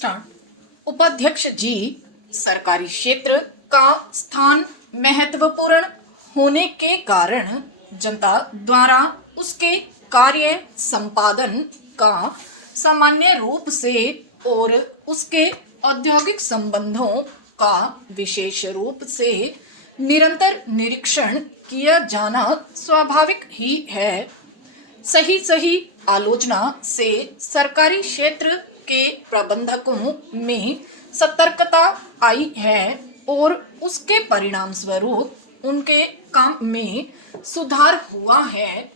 Start. उपाध्यक्ष जी, सरकारी क्षेत्र का स्थान महत्वपूर्ण होने के कारण जनता द्वारा उसके कार्य संपादन का सामान्य रूप से और उसके औद्योगिक संबंधों का विशेष रूप से निरंतर निरीक्षण किया जाना स्वाभाविक ही है। सही आलोचना से सरकारी क्षेत्र के प्रबंधकों में सतर्कता आई है और उसके परिणाम स्वरूप उनके काम में सुधार हुआ है।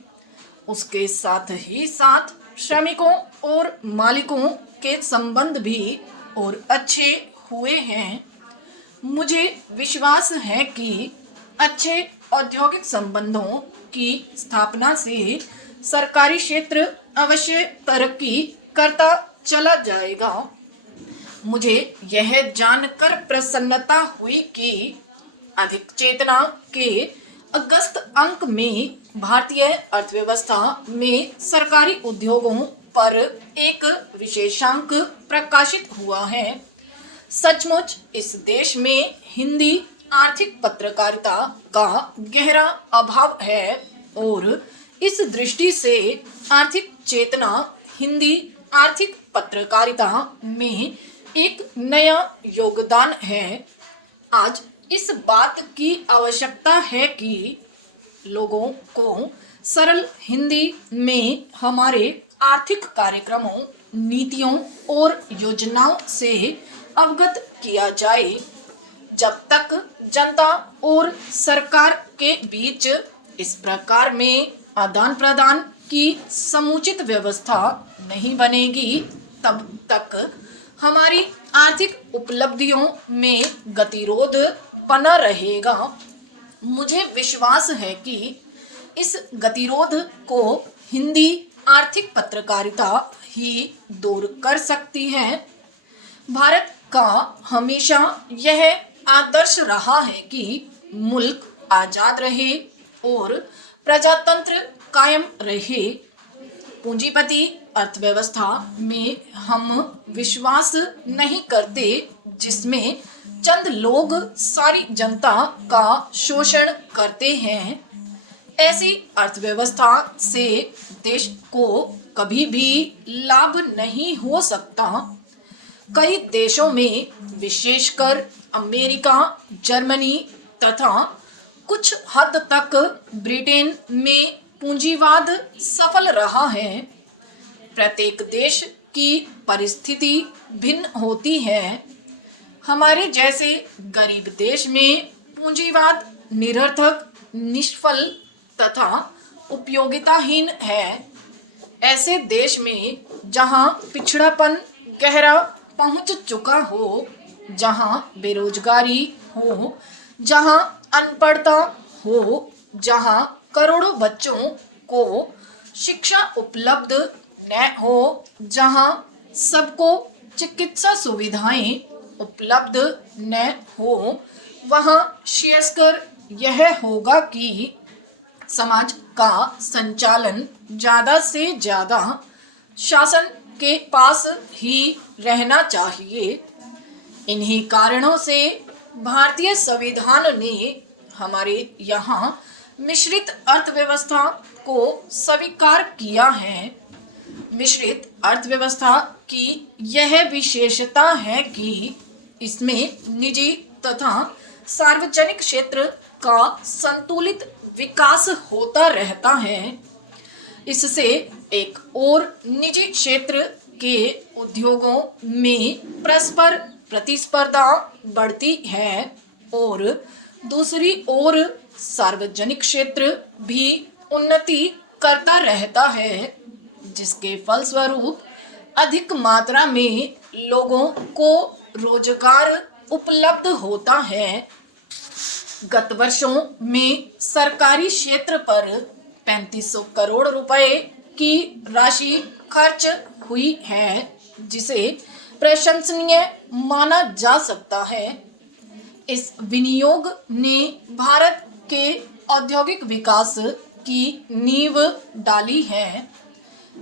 उसके साथ ही साथ श्रमिकों और मालिकों के संबंध भी और अच्छे हुए हैं। मुझे विश्वास है कि अच्छे औद्योगिक संबंधों की स्थापना से सरकारी क्षेत्र अवश्य तरक्की करता चला जाएगा। मुझे यह जानकर प्रसन्नता हुई कि अधिक चेतना के अगस्त अंक में भारतीय अर्थव्यवस्था में सरकारी उद्योगों पर एक विशेषांक प्रकाशित हुआ है। सचमुच इस देश में हिंदी आर्थिक पत्रकारिता का गहरा अभाव है और इस दृष्टि से आर्थिक चेतना हिंदी आर्थिक पत्रकारिता में एक नया योगदान है। आज इस बात की आवश्यकता है कि लोगों को सरल हिंदी में हमारे आर्थिक कार्यक्रमों, नीतियों और योजनाओं से अवगत किया जाए। जब तक जनता और सरकार के बीच इस प्रकार में आदान प्रदान की समुचित व्यवस्था नहीं बनेगी, तब तक हमारी आर्थिक उपलब्धियों में गतिरोध बना रहेगा। मुझे विश्वास है कि इस गतिरोध को हिंदी आर्थिक पत्रकारिता ही दूर कर सकती है। भारत का हमेशा यह आदर्श रहा है कि मुल्क आजाद रहे और प्रजातंत्र कायम रहे। पूंजीपति अर्थव्यवस्था में हम विश्वास नहीं करते जिसमें चंद लोग सारी जनता का शोषण करते हैं। ऐसी अर्थव्यवस्था से देश को कभी भी लाभ नहीं हो सकता। कई देशों में, विशेषकर अमेरिका, जर्मनी तथा कुछ हद तक ब्रिटेन में पूंजीवाद सफल रहा है। प्रत्येक देश की परिस्थिति भिन्न होती है। हमारे जैसे गरीब देश में पूंजीवाद निरर्थक, निष्फल तथा उपयोगिताहीन है। ऐसे देश में जहां पिछड़ापन गहरा पहुंच चुका हो, जहां बेरोजगारी हो, जहां अनपढ़ता हो, जहां करोड़ों बच्चों को शिक्षा उपलब्ध न हो, जहां सबको चिकित्सा सुविधाएं उपलब्ध न हो, वहां श्रेयस्कर यह होगा कि समाज का संचालन ज़्यादा से ज़्यादा शासन के पास ही रहना चाहिए। इन्हीं कारणों से भारतीय संविधान ने हमारे यहाँ मिश्रित अर्थव्यवस्था को स्वीकार किया है। मिश्रित अर्थव्यवस्था की यह विशेषता है कि इसमें निजी तथा सार्वजनिक क्षेत्र का संतुलित विकास होता रहता है। इससे एक और निजी क्षेत्र के उद्योगों में परस्पर प्रतिस्पर्धा बढ़ती है और दूसरी ओर सार्वजनिक क्षेत्र भी उन्नति करता रहता है, जिसके फलस्वरूप अधिक मात्रा में लोगों को रोजगार उपलब्ध होता है। गत वर्षों में सरकारी क्षेत्र पर 3500 करोड़ रुपए की राशि खर्च हुई है, जिसे प्रशंसनीय माना जा सकता है। इस विनियोग ने भारत के औद्योगिक विकास की नींव डाली है।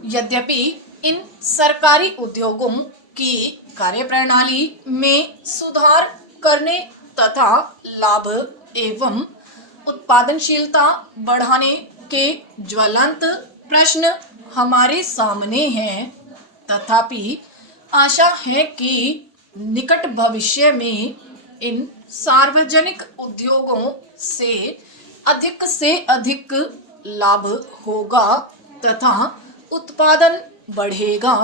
यद्यपि इन सरकारी उद्योगों की कार्यप्रणाली में सुधार करने तथा लाभ एवं उत्पादनशीलता बढ़ाने के ज्वलंत प्रश्न हमारे सामने हैं। तथापि आशा है कि निकट भविष्य में इन सार्वजनिक उद्योगों से अधिक लाभ होगा तथा उत्पादन बढ़ेगा।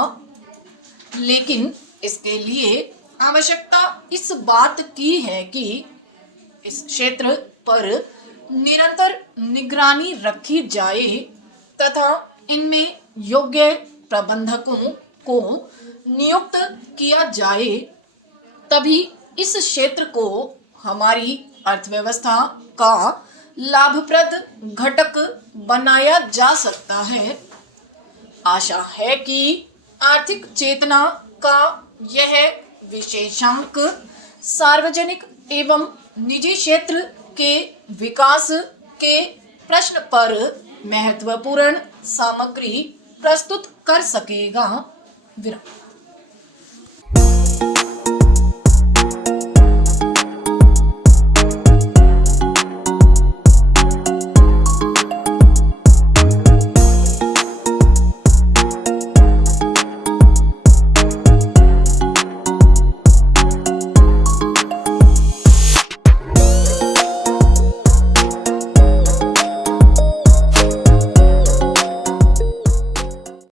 लेकिन इसके लिए आवश्यकता इस बात की है कि इस क्षेत्र पर निरंतर निगरानी रखी जाए तथा इनमें योग्य प्रबंधकों को नियुक्त किया जाए। तभी इस क्षेत्र को हमारी अर्थव्यवस्था का लाभप्रद घटक बनाया जा सकता है। आशा है कि आर्थिक चेतना का यह विशेषांक सार्वजनिक एवं निजी क्षेत्र के विकास के प्रश्न पर महत्वपूर्ण सामग्री प्रस्तुत कर सकेगा। विराम।